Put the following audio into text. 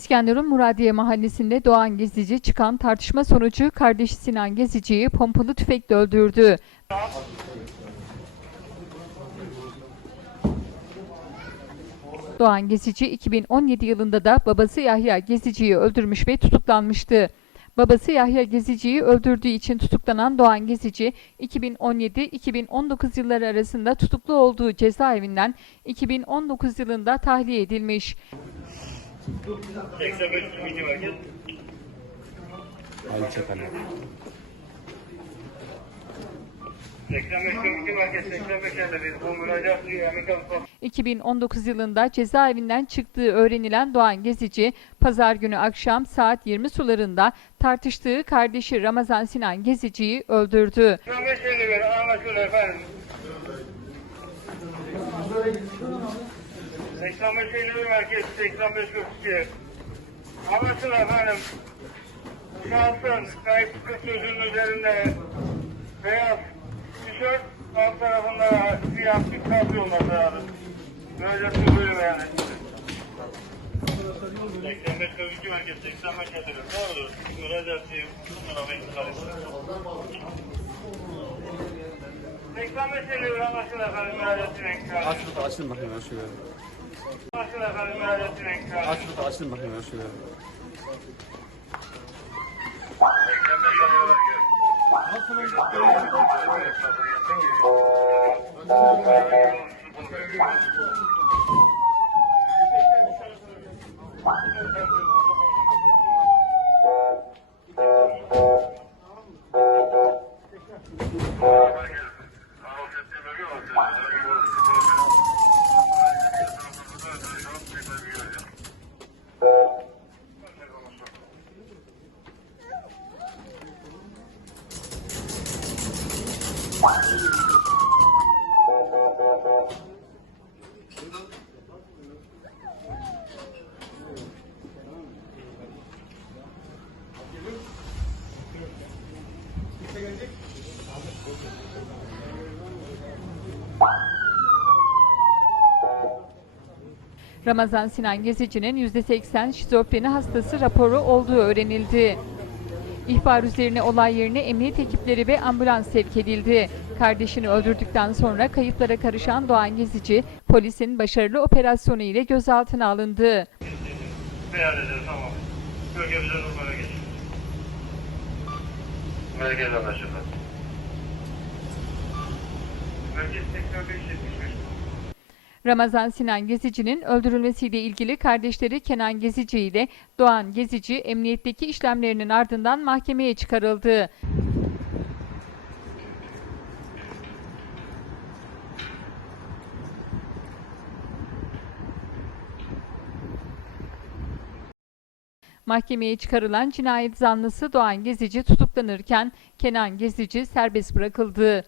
İskenderun Muradiye Mahallesi'nde Doğan Gezici çıkan tartışma sonucu kardeşi Sinan Gezici'yi pompalı tüfekle öldürdü. Doğan Gezici 2017 yılında da babası Yahya Gezici'yi öldürmüş ve tutuklanmıştı. Babası Yahya Gezici'yi öldürdüğü için tutuklanan Doğan Gezici 2017-2019 yılları arasında tutuklu olduğu cezaevinden 2019 yılında tahliye edilmiş. 85 milli merkez. Ali Çakan'a. 85 milli merkez 85 51. Bu müracaat Amerikan 2019 yılında cezaevinden çıktığı öğrenilen Doğan Gezici, pazar günü akşam saat 20 sularında tartıştığı kardeşi Ramazan Sinan Gezici'yi öldürdü. 85 51 anlaşıldı efendim. 85 51 merkez 85 42. Anlaşıldı efendim. Şahsın kayıp kız çocuğun üzerinde beyaz tişört alt tarafında siyah bir kablo olması lazım. Böylece söylüyorum yani. 85 42 merkez 85 yatırım. Doğrudur. Müracaat diyeyim. Arabayı karıştırın. 85 50 anlaşıldı efendim müracaatine Aç ekran. şurada açın bakayım ben şöyle. Anlaşıldı efendim müracaatine ekran. Aç şurada açın bakayım ben şöyle. 85 50 Ramazan Sinan Gezici'nin %80 şizofreni hastası raporu olduğu öğrenildi. İhbar üzerine olay yerine emniyet ekipleri ve ambulans sevk edildi. Kardeşini öldürdükten sonra kayıplara karışan Doğan Gezici, polisin başarılı operasyonu ile gözaltına alındı. Beyan ederiz tamam. Bölgemize normale geç. Merkez anlaşıldı. Merkez 85 75. Ramazan Sinan Gezici'nin öldürülmesiyle ilgili kardeşleri Kenan Gezici ile Doğan Gezici emniyetteki işlemlerinin ardından mahkemeye çıkarıldı. Mahkemeye çıkarılan cinayet zanlısı Doğan Gezici tutuklanırken Kenan Gezici serbest bırakıldı.